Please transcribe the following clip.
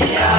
Yeah.